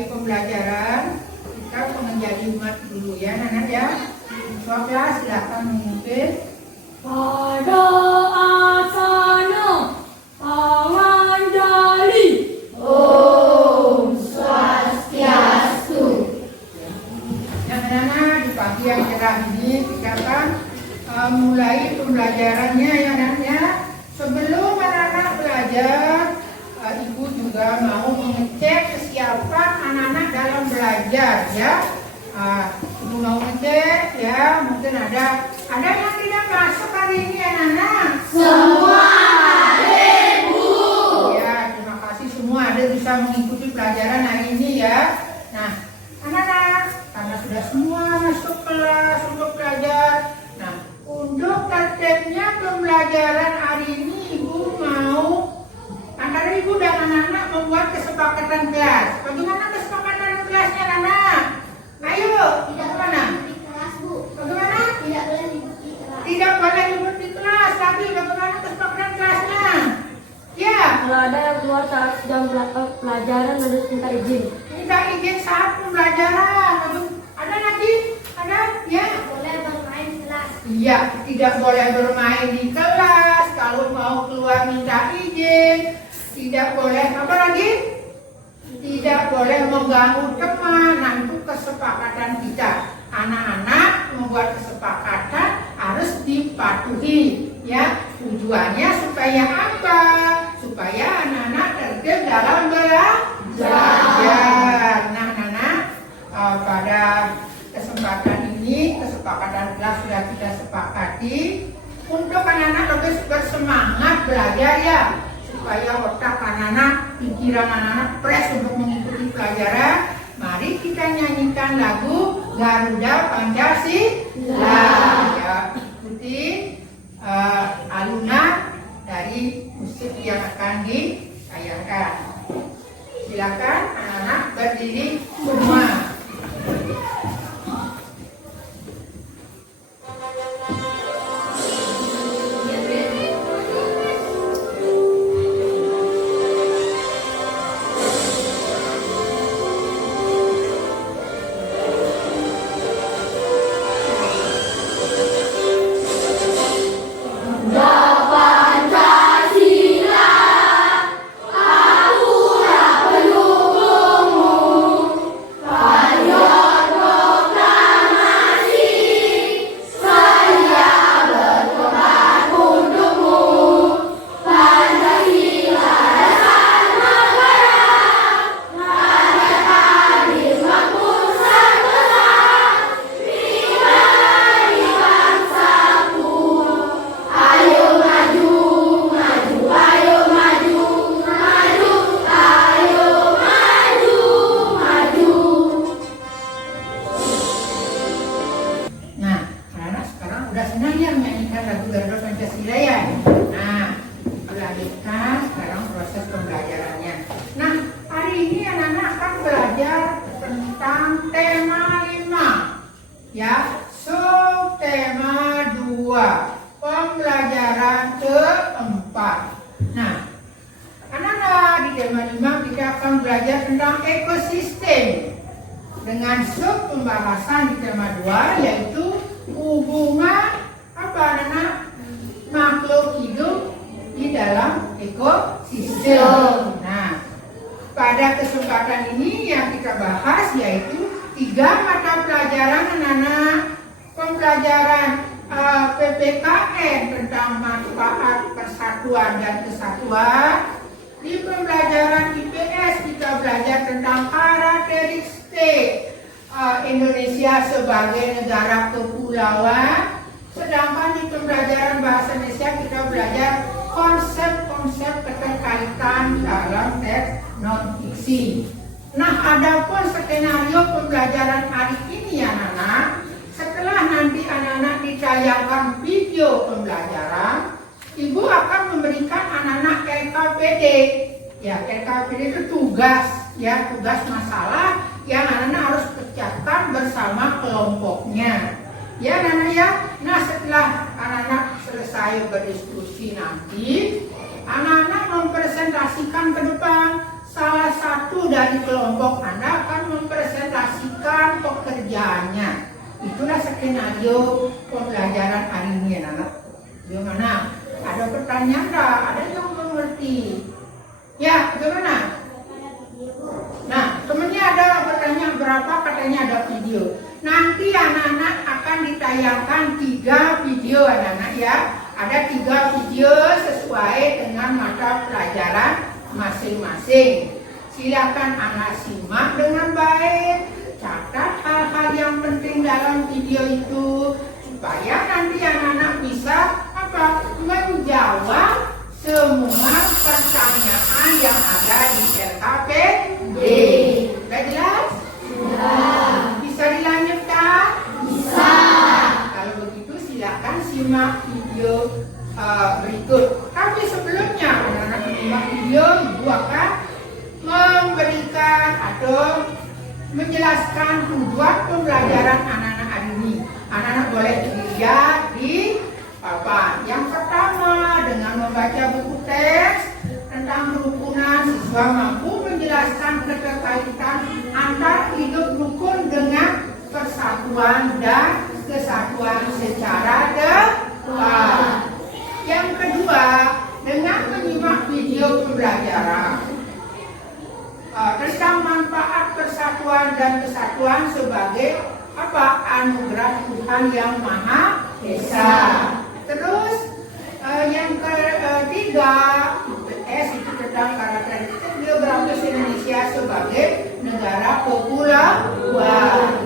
memulai pembelajaran, kita menjadi umat dulu ya anak-anak ya. Siswa kelas silakan memimpin. Pada asana panganjali. Om Swastiastu. Anak-anak di pagi yang cerah ini kita akan mulai pembelajarannya ya anak-anak. Sebelum anak-anak belajar, ibu juga mau mengecek kesiapan anak-anak dalam belajar ya. Ibu mau ngecek ya, mungkin ada yang tidak masuk hari ini anak-anak. Semua hadir, Bu. Ya, terima kasih semua ada bisa mengikuti pelajaran hari ini ya. Nah, anak-anak karena sudah semua masuk kelas untuk belajar. Nah, untuk tertibnya pembelajaran hari ini ibu mau antara ibu dan anak-anak membuat kesepakatan kelas. Bagaimana kesepakatan kelasnya anak-anak? Ayo, bagaimana? Di kelas, Bu. Bagaimana? Tidak boleh ribut di kelas. Tidak boleh ribut di kelas, tapi bagaimana kesepakatan kelasnya? Ya. Kalau ada yang keluar saat jam pelajaran harus minta izin. Minta izin saat pembelajaran. Ada lagi? Ada? Ya. Boleh bermain di kelas. Iya, tidak boleh bermain di kelas. Kalau mau keluar minta izin. Tidak boleh apa lagi? Tidak boleh mengganggu teman. Nah, itu kesepakatan kita. Anak-anak membuat kesepakatan harus dipatuhi. Ya, tujuannya supaya apa? Supaya anak-anak tertib dalam belajar. Nah, anak-anak pada kesempatan ini, kesepakatan kelas sudah kita sepakati untuk anak-anak lebih bersemangat belajar ya, supaya otak anak-anak, pikiran anak-anak fresh untuk mengikuti pelajaran. Mari kita nyanyikan lagu Garuda Pancasila ya, ikuti alunan dari musik yang akan ditayangkan. Silakan anak-anak berdiri semua. Pembelajaran keempat. Nah, anak-anak di tema 5 kita akan belajar tentang ekosistem dengan sub pembahasan di tema 2 yaitu hubungan apa anak-anak makhluk hidup di dalam ekosistem. Nah, pada kesempatan ini yang kita bahas yaitu 3 mata pelajaran anak-anak. Pembelajaran PPKN tentang manfaat persatuan dan kesatuan. Di pembelajaran IPS kita belajar tentang karakteristik Indonesia sebagai negara kepulauan. Sedangkan di pembelajaran bahasa Indonesia kita belajar konsep-konsep keterkaitan dalam teks non-fiksi. Nah, adapun skenario pembelajaran hari ini ya anak-anak, setelah nanti anak-anak ditayangkan video pembelajaran, ibu akan memberikan anak-anak LKPD. Ya, LKPD itu tugas masalah yang anak-anak harus kerjakan bersama kelompoknya. Ya, anak-anak ya. Nah, setelah anak-anak selesai berdiskusi nanti, anak-anak mempresentasikan ke depan salah satu dari kelompok Anda akan mempresentasikan pekerjaannya. Itulah skenario pembelajaran hari ini, anak-anak. Gimana? Ada pertanyaan nggak? Ada yang mengerti? Ya, gimana? Nah, temennya ada pertanyaan berapa? Katanya ada video. Nanti anak-anak akan ditayangkan 3 video, anak-anak ya. Ada 3 video sesuai dengan mata pelajaran masing-masing. Silakan anak simak dengan baik, catat hal-hal yang penting dalam video itu supaya nanti anak-anak bisa menjawab semua pertanyaan yang ada di LKPD. Sudah jelas? Sudah. Bisa dilanjutkan? Bisa. Kalau begitu silakan simak video berikut. Tapi sebelumnya anak-anak menyimak video, Ibu akan memberikan atau menjelaskan tujuan pembelajaran anak-anak hari ini. Anak-anak boleh dilihat di papan. Yang pertama, dengan membaca buku teks tentang kerukunan, siswa mampu menjelaskan keterkaitan antara hidup rukun dengan persatuan dan kesatuan secara depan. Yang kedua, dengan menyimak video pembelajaran tentang manfaat persatuan dan kesatuan sebagai anugerah Tuhan yang Maha Esa. Terus yang ketiga, itu tentang karakteristik geografis Indonesia sebagai negara kepulauan.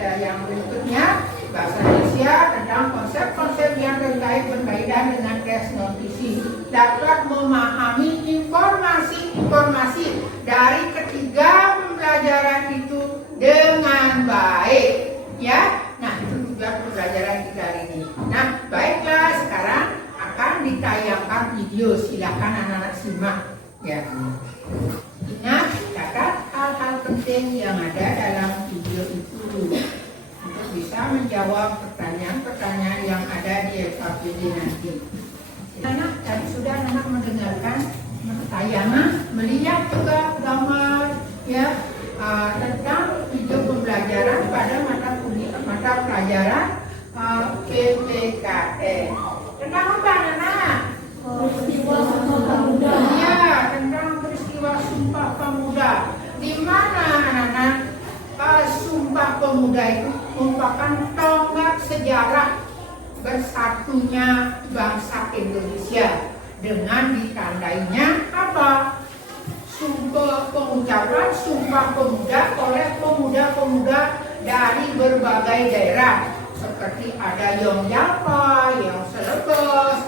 Yang berikutnya, bahasa Indonesia tentang konsep-konsep yang berkaitan dengan teks non-visi, dapat memahami informasi-informasi dari ketiga pembelajaran itu dengan baik. Ya, nah itu juga pembelajaran kita hari ini. Nah, baiklah, sekarang akan ditayangkan video. Silakan anak-anak simak. Ya. Ingat, catat hal-hal penting yang ada dalam video itu untuk bisa menjawab pertanyaan-pertanyaan yang ada di LKPD nanti. Anak, tadi sudah anak mendengarkan tayangan, melihat juga gambar ya tentang video pembelajaran pada mata pelajaran PPKN. Tentang apa, anak? Peristiwa Sumpah Pemuda. Iya, tentang peristiwa Sumpah Pemuda. Di mana, anak-anak, Sumpah Pemuda itu merupakan tonggak sejarah bersatunya bangsa Indonesia dengan ditandainya pengucapan Sumpah Pemuda oleh pemuda-pemuda dari berbagai daerah seperti ada Yong Yapa, Yong Celebes,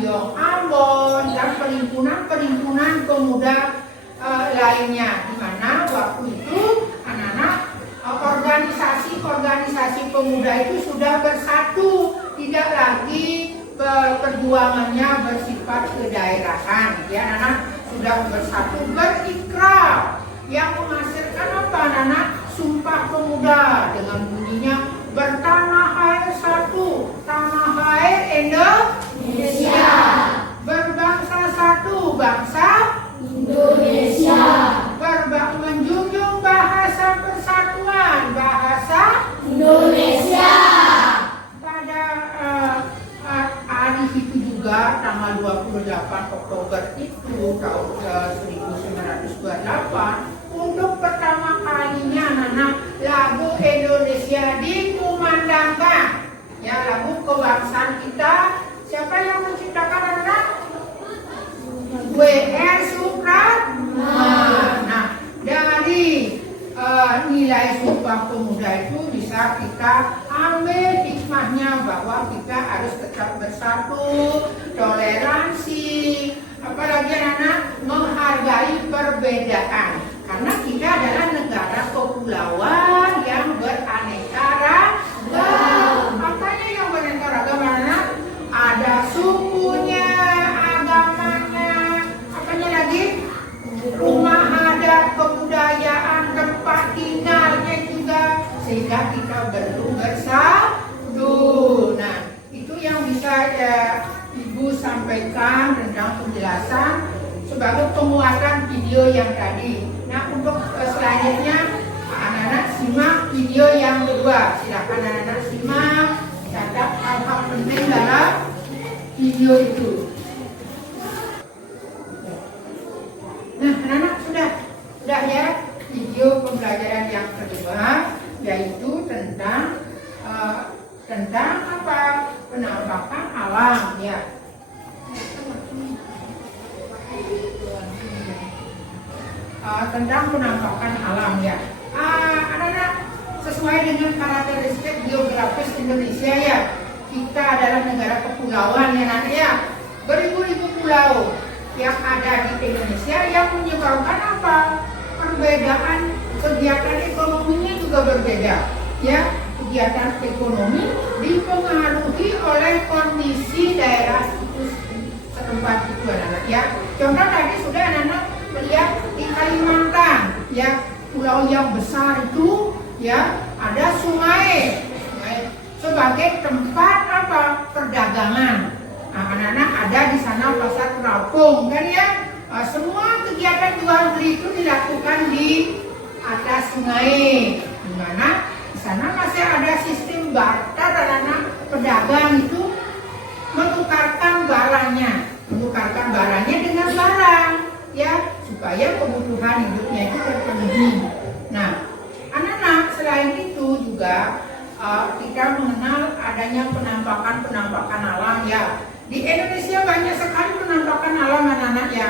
Yong Ambon, dan perhimpunan pemuda lainnya, di mana waktu itu anak-anak organisasi pemuda itu sudah bersatu, tidak lagi perjuangannya bersifat kedaerahan. Ya, anak-anak sudah bersatu, berikrar yang menghasilkan anak-anak? Sumpah Pemuda dengan bunyinya bertanah air satu, tanah air Indonesia, berbangsa satu, bangsa Indonesia, menjunjung bahasa persatuan, bahasa Indonesia. Pada hari itu juga tanggal 28 Oktober itu tahun 1928 untuk pertama kalinya anak-anak lagu Indonesia dikumandangkan. Ya, lagu kebangsaan kita. Siapa yang menciptakan, anak-anak? W.R. Supratman. Nah, dari nilai Sumpah Pemuda itu bisa kita ambil hikmahnya bahwa kita harus tetap bersatu, toleransi, apalagi anak-anak menghargai perbedaan. Karena kita adalah negara kepulauan yang beraneka ragam. Apanya yang beraneka ragam, anak? Ada sukunya, agamanya, apanya lagi? Rumah adat, kebudayaan, tempat tinggalnya juga, sehingga kita perlu bersatu. Nah, itu yang bisa Ibu sampaikan tentang penjelasan sebagai penguatan video video yang tadi. Nah, untuk selanjutnya anak-anak simak video yang kedua. Silakan anak-anak simak, catat hal-hal penting dalam video itu. Nah, anak-anak sudah ya video pembelajaran yang kedua, yaitu tentang apa? Penampakan alam ya. Tentang penampakan alam ya. Anak-anak, sesuai dengan karakteristik geografis Indonesia ya, kita adalah negara kepulauan ya nanti ya. Beribu-ribu pulau yang ada di Indonesia yang menyebabkan apa? Perbedaan kegiatan ekonominya juga berbeda ya. Kegiatan ekonomi dipengaruhi oleh kondisi daerah itu setempat itu anak-anak ya. Contoh tadi sudah anak-anak melihat di Kalimantan ya, pulau yang besar itu ya, ada sungai sebagai tempat apa? Perdagangan. Nah, anak-anak ada di sana pasar terapung kan ya. Semua kegiatan jual beli itu dilakukan di atas sungai, di mana di sana masih ada sistem barter. Anak-anak pedagang itu menukarkan barangnya dengan barang ya, supaya kebutuhan hidupnya itu terpenuhi. Nah, anak-anak selain itu juga kita mengenal adanya penampakan alam ya. Di Indonesia banyak sekali penampakan alam anak-anak ya.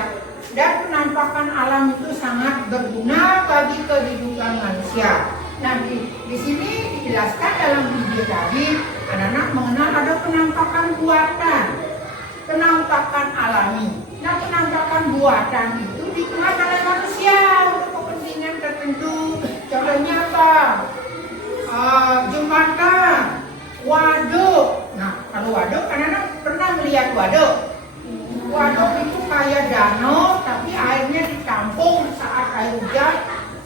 Dan penampakan alam itu sangat berguna bagi kehidupan manusia. Nah, di sini dijelaskan dalam video tadi, anak-anak mengenal ada penampakan buatan, penampakan alami. Nah, penampakan buatan itu dibuat oleh manusia untuk kepentingan tertentu. Contohnya apa? Jembatan, waduk. Nah, kalau waduk, anak-anak pernah melihat waduk? Waduk itu kayak danau, tapi airnya ditampung saat hujan.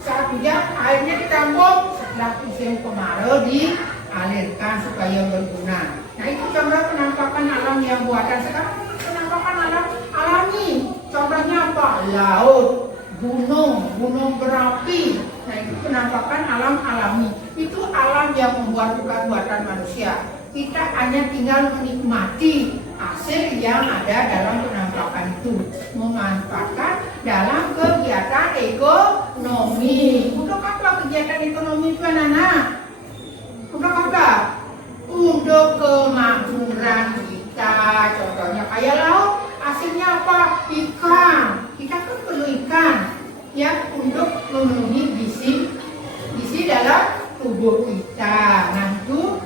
Saat hujan, airnya ditampung, setelah musim kemarau dialirkan supaya berguna. Nah, itu contoh penampakan alam yang buatan. Sekarang penampakan alam alami. Contohnya apa? Laut, gunung berapi. Nah, itu penampakan alam alami. Itu alam yang membuat bukan buatan manusia. Kita hanya tinggal menikmati hasil yang ada dalam penampakan itu, memanfaatkan dalam kegiatan ekonomi. Untuk apa kegiatan ekonomi itu anak-anak? Untuk apa? Untuk kemakmuran kita. Contohnya kayak laut, hasilnya apa? Ikan. Kita kan perlu ikan ya untuk memenuhi gizi dalam tubuh kita. Nah, itu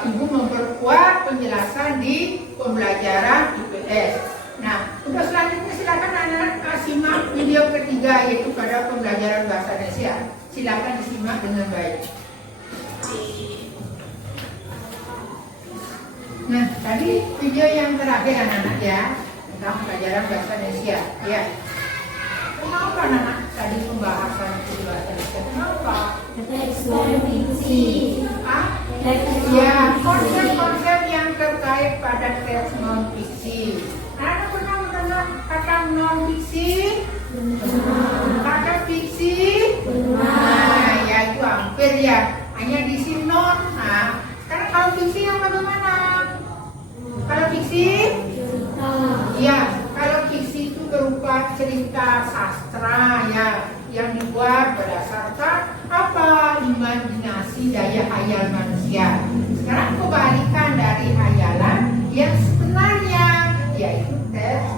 Ibu memperkuat penjelasan di pembelajaran IPS. Nah, untuk selanjutnya silakan anak-anak simak video ketiga, yaitu pada pembelajaran bahasa Indonesia. Silakan disimak dengan baik. Nah, tadi video yang terakhir anak-anak ya, tentang pembelajaran bahasa Indonesia. Ya. Kenapa anak-anak tadi pembahasan itu bahasa Indonesia? Kenapa? Ya, konsep-konsep yang terkait pada teks non fiksi. Anak pernah mendengar kata non fiksi? Kata fiksi? Nah, ya itu hampir ya. Hanya di sini non. Nah, sekarang kalau fiksi yang bagaimana? Kalau fiksi? Ya, kalau fiksi itu berupa cerita sastra ya, yang dibuat berdasarkan apa? Imajinasi, daya hayal manusia. Sekarang kebalikan dari hayalan yang sebenarnya, yaitu teks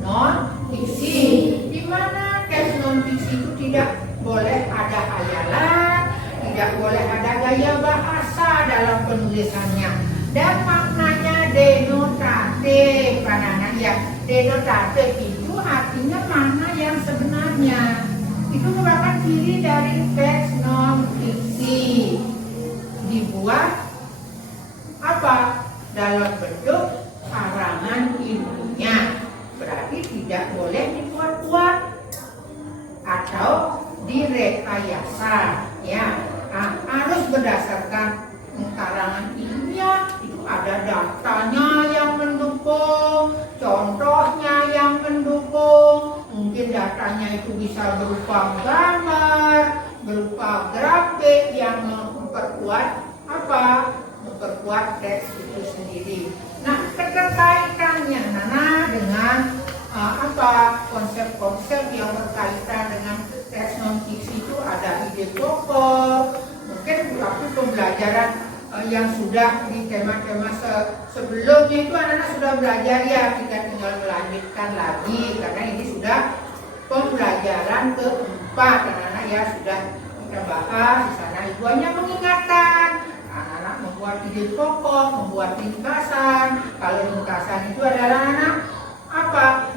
non fiksi, di mana teks non fiksi itu tidak boleh ada hayalan, tidak boleh ada gaya bahasa dalam penulisannya, dan maknanya denotatif. Anak-anak ya, denotatif itu artinya makna yang sebenarnya. Itu merupakan ciri dari teks non fiksi, dibuat apa? Dalam bentuk karangan ilmiah, berarti tidak boleh dibuat-buat atau direkayasa ya. Nah, harus berdasarkan karangan ilmiah, itu ada datanya yang mendukung, contohnya yang mendukung, mungkin datanya itu bisa berupa gambar, berupa grafik yang memperkuat apa? Memperkuat teks itu sendiri. Nah, keterkaitannya Nana dengan konsep-konsep yang berkaitan dengan teks non fiksi itu ada ide pokok, mungkin waktu pembelajaran yang sudah di tema-tema sebelumnya itu anak-anak sudah belajar ya, kita tinggal melanjutkan lagi karena ini sudah pembelajaran keempat anak-anak ya, sudah kita bahas di sana. Ibu hanya mengingatkan anak-anak membuat ide pokok, membuat ringkasan. Kalau ringkasan itu adalah anak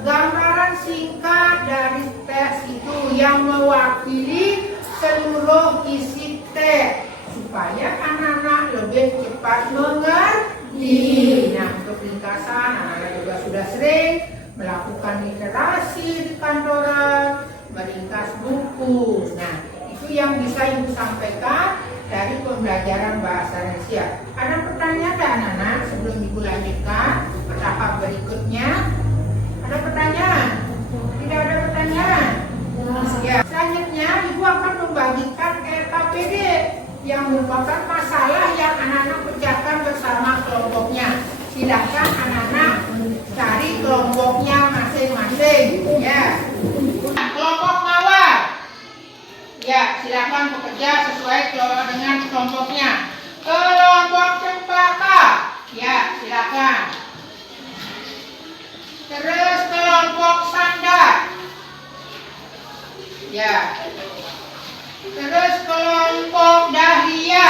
gambaran singkat dari teks itu yang mewakili seluruh isi teks supaya anak-anak lebih cepat mengerti. Nah, untuk ringkasan anak-anak juga sudah sering melakukan literasi di kantoran, meringkas buku. Nah, itu yang bisa Ibu sampaikan dari pembelajaran bahasa Indonesia. Ada pertanyaan nggak anak-anak sebelum Ibu lanjutkan ke tahap berikutnya? Ada pertanyaan? Tidak ada pertanyaan? Ya, selanjutnya Ibu akan membagikan RKPD yang merupakan masalah yang anak-anak pecahkan bersama kelompoknya. Silakan anak-anak cari kelompoknya masing-masing. Ya, kelompok mawar. Ya, silakan bekerja sesuai dengan kelompoknya. Kelompok cempaka. Ya, silakan. Terus kelompok sandar. Ya. Terus kelompok dahlia.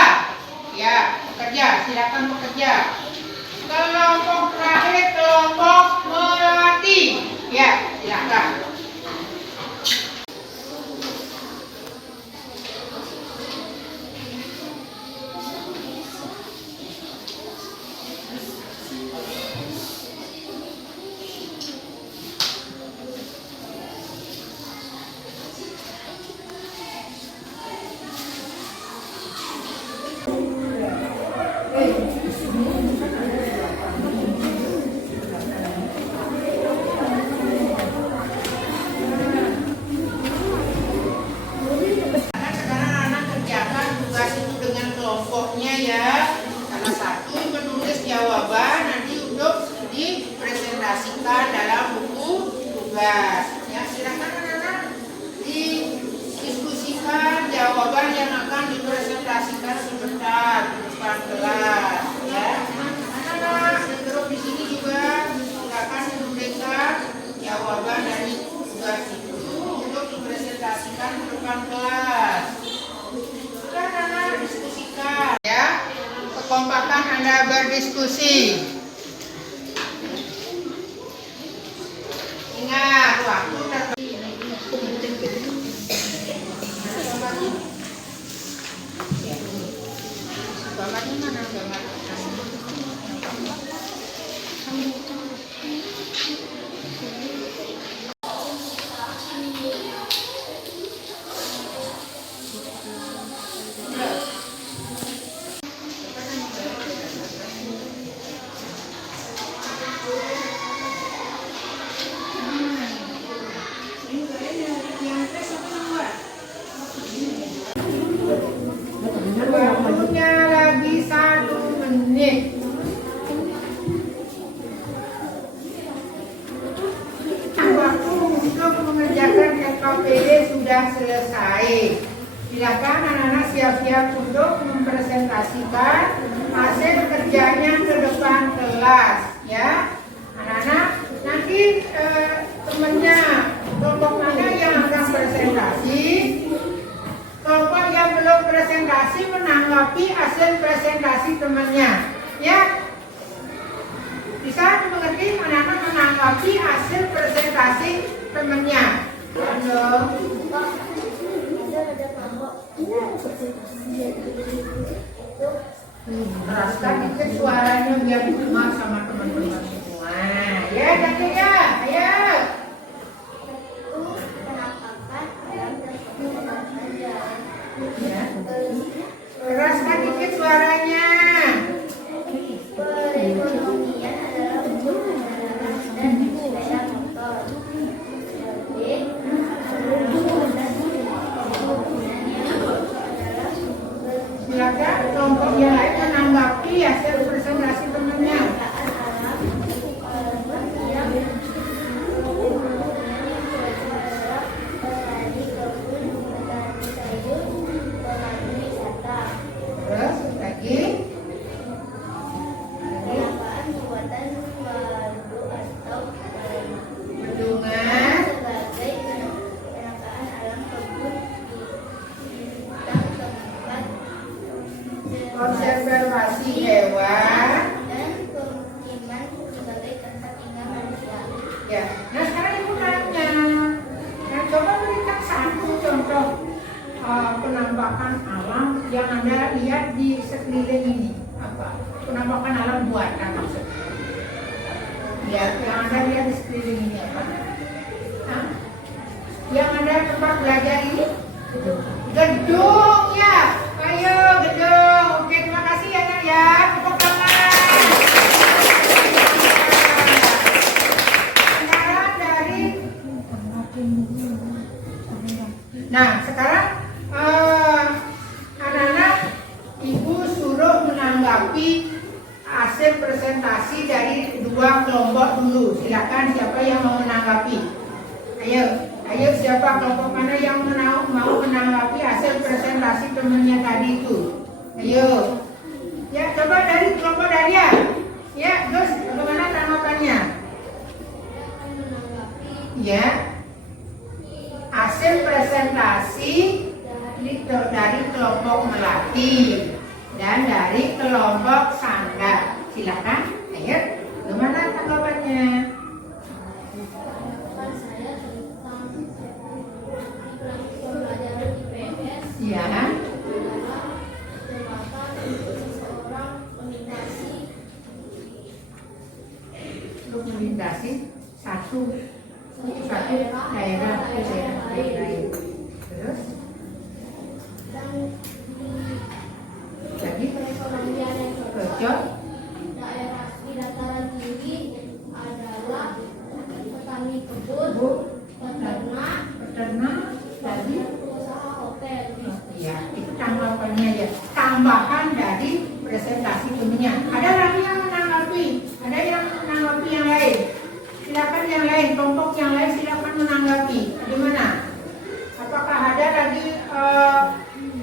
Ya, bekerja, silakan bekerja. Kelompok terakhir kelompok melati. Ya, silakan. Dalam buku tugas. Ya, silakan anak-anak didiskusikan jawaban yang akan dipresentasikan sebentar di depan kelas. Ya, anak-anak di grup di sini juga silakan memberikan jawaban dari tugas itu untuk dipresentasikan di depan kelas. Silakan anak diskusikan. Ya, kekompakan Anda berdiskusi. Ingat, waktu gambarnya mana gambar? Waktunya lagi 1 menit. Waktu untuk mengerjakan RKPD sudah selesai. Silakan anak-anak siap-siap untuk mempresentasikan hasil kerjanya ke depan kelas. Ya, anak-anak nanti temennya kelompok mana yang akan presentasi. Kelompok yang belum presentasi menanggapi hasil presentasi temannya. Ya, bisa mengerti anak-anak menanggapi hasil presentasi temannya. Keraskan dikit suaranya biar didengar sama teman-teman semua. Ya, jadi ya, ayo. Ya. Keraskan dikit suaranya. Perekonomian adalah bentuk kendaraan dan sepeda motor. Jadi, Silakan kelompok yang lain menanggapi hasil presentasi temannya. Terus lagi. Bendungan. Observasi hewan. Ya, nah sekarang ibu tanya. Nah, coba berikan satu contoh penampakan alam yang Anda lihat di sekeliling ini. Apa? Penampakan alam buatan maksudnya. Ya, yang Anda lihat di sekeliling ini apa? Hah? Yang Anda tempat belajar ini? Gedung ya. Ayo gedung. Oke, terima kasih ya Nak ya. Tepuk tangan. Sekarang dari Nah, sekarang anak-anak ibu suruh menanggapi hasil presentasi dari dua kelompok dulu. Silakan siapa yang mau menanggapi. Ayo siapa kelompok mana yang mau menanggapi hasil presentasi temannya tadi itu. Ayo. Ya, coba dari kelompok Daria. Ya, terus bagaimana tanggapannya? Ya. Hasil presentasi dari kelompok Melati dan dari kelompok Sangga. Silakan. Ayo. Bagaimana tanggapannya? Ya. Untuk melintasi satu daerah ke daerah lain. Terus jadi cocok daerah di dataran tinggi adalah petani kebun, peternak, tadi. pengusaha hotel. Ya, itu tanggapannya ya. Tambahan dari presentasi temennya. Ada lagi yang menanggapi? Ada yang menanggapi yang lain? Silakan yang lain, kelompok yang lain silakan menanggapi. Gimana? Apakah ada lagi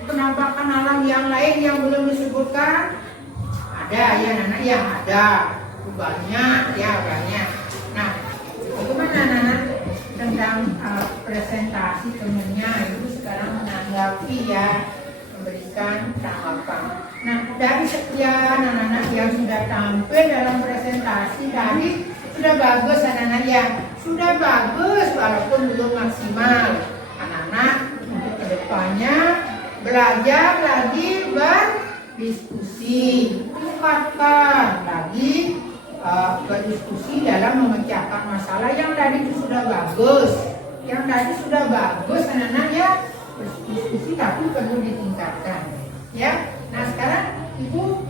penampakan alam yang lain yang belum disebutkan? Ada ya, Nana ya ada. Banyak ya banyak. Nah, bagaimana Nana tentang presentasi temennya? Ibu sekarang menanggapi ya, memberikan tanggapan. Nah, dari sekian anak-anak yang sudah tampil dalam presentasi tadi, sudah bagus anak-anak ya, sudah bagus walaupun belum maksimal. Anak-anak untuk kedepannya belajar lagi berdiskusi, tingkatkan lagi berdiskusi dalam memecahkan masalah. Yang tadi itu sudah bagus, yang tadi sudah bagus anak-anak ya, berdiskusi tapi perlu ditingkatkan ya. Nah sekarang ibu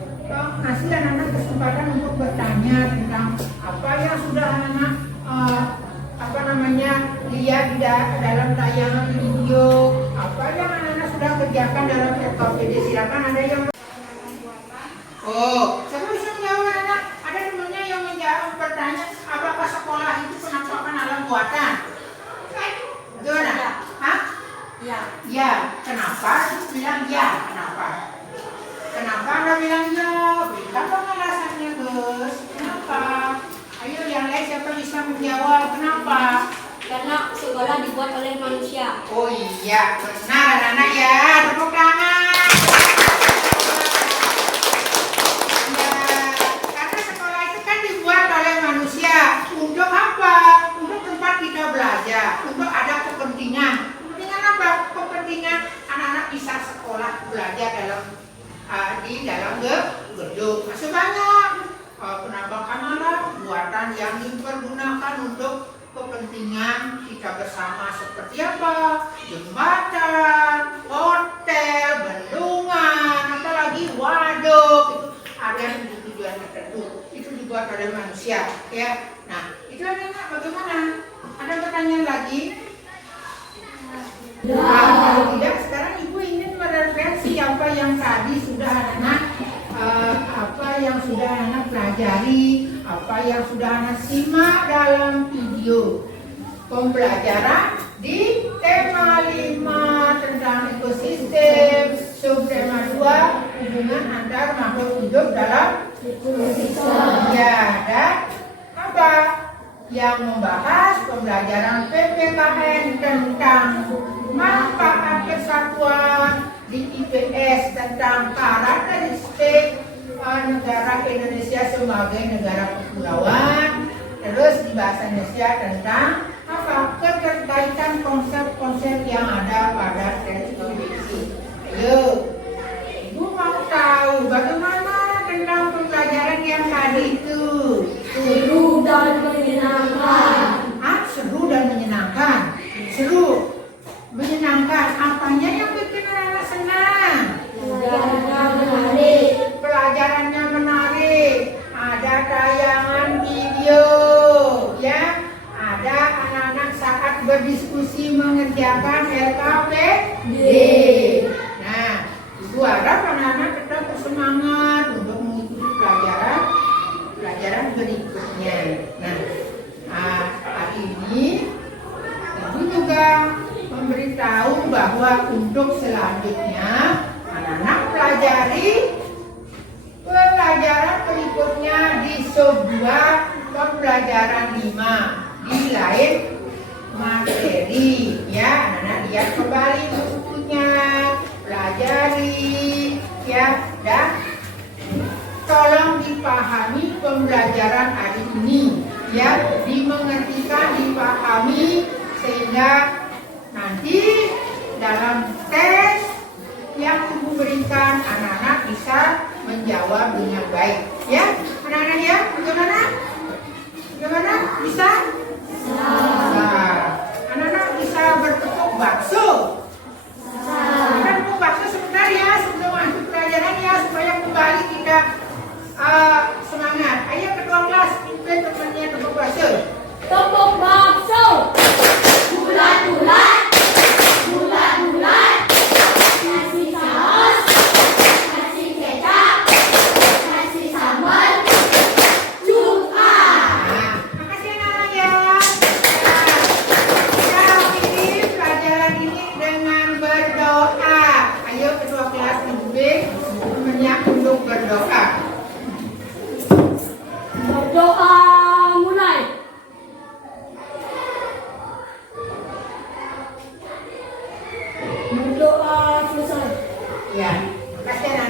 kasih anak-anak kesempatan untuk bertanya tentang apa yang sudah anak-anak lihat di dalam tayangan video, apa yang anak-anak sudah kerjakan dalam RKPD. Silakan ada yang siapa bisa menjawab anak? Ada temannya yang menjawab bertanya apakah sekolah itu penampakan alam buatan? Gimana? Hah? Ya. Ya, kenapa? Bilang ya, kenapa? Kenapa Anda bilang ya? Berikan penjelasannya, Gus. Kenapa? Ayo yang lain siapa bisa menjawab? Kenapa? Karena sekolah dibuat oleh manusia. Oh iya, benar anak-anak ya. Tepuk tangan. Ya, karena sekolah itu kan dibuat oleh manusia. Untuk apa? Untuk tempat kita belajar. Untuk ada kepentingan. Kepentingan apa? Kepentingan anak-anak bisa sekolah belajar di dalam gedung. Masih banyak penampakan alam buatan yang dipergunakan untuk kepentingan kita bersama seperti apa? Jembatan, hotel, bendungan, apalagi waduk, itu ada yang tujuan tertentu. Itu dibuat oleh manusia, ya. Nah, itu anak-anak bagaimana? Ada pertanyaan lagi? Nah, kalau tidak, sekarang ibu ingin mereferensi apa apa yang tadi sudah anak apa yang sudah anak pelajari, apa yang sudah anak simak dalam video pembelajaran di tema 5 tentang ekosistem, subtema 2 hubungan antar makhluk hidup dalam ekosistem. Ya, dan apa yang membahas pembelajaran PPKN tentang manfaat kesatuan di IPS tentang karakteristik negara Indonesia sebagai negara kepulauan. Terus di bahasa Indonesia tentang apa keterkaitan konsep-konsep yang ada pada teks kondisi. Ayo, Ibu mau tahu bagaimana tentang pembelajaran yang tadi itu? Seru dan menyenangkan. Seru dan menyenangkan. Seru, menyenangkan. Apanya yang bikin anak senang? Pelajarannya menarik. Pelajarannya menarik. Ada tayangan video, ya. Ada anak-anak saat berdiskusi mengerjakan LKPD. Nah, Ibu harap anak-anak tetap bersemangat untuk mengikuti pelajaran berikutnya. Nah, hari ini Ibu juga memberitahu bahwa untuk selanjutnya anak-anak pelajari pelajaran berikutnya di sub 2 pembelajaran 5 di lain materi, ya. Anak-anak lihat kembali bukunya, pelajari, ya, dan tolong dipahami pembelajaran hari ini, ya, dimengertikan, dipahami sehingga nanti dalam tes yang Ibu berikan anak-anak bisa menjawab dengan baik, ya. Anak-anak ya, bagaimana? Bagaimana? Bisa? Nah, anak-anak bisa bertepuk bakso. Kita tepuk bakso sebentar ya sebelum masuk pelajaran ya, supaya kembali kita semangat. Ayo kedua kelas, pimpin temannya tepuk bakso. Tepuk bakso. Bulat-bulat. Bulat-bulat. Kasih saus. Kasih kecap. Kasih sambal. Cuka. Nah, makasih anak-anak ya. Kita akhiri pelajaran ini dengan berdoa. Ayo kedua kelas pimpin temannya untuk berdoa. Berdoa mulai. Berdoa selesai. Ya, makasih anak.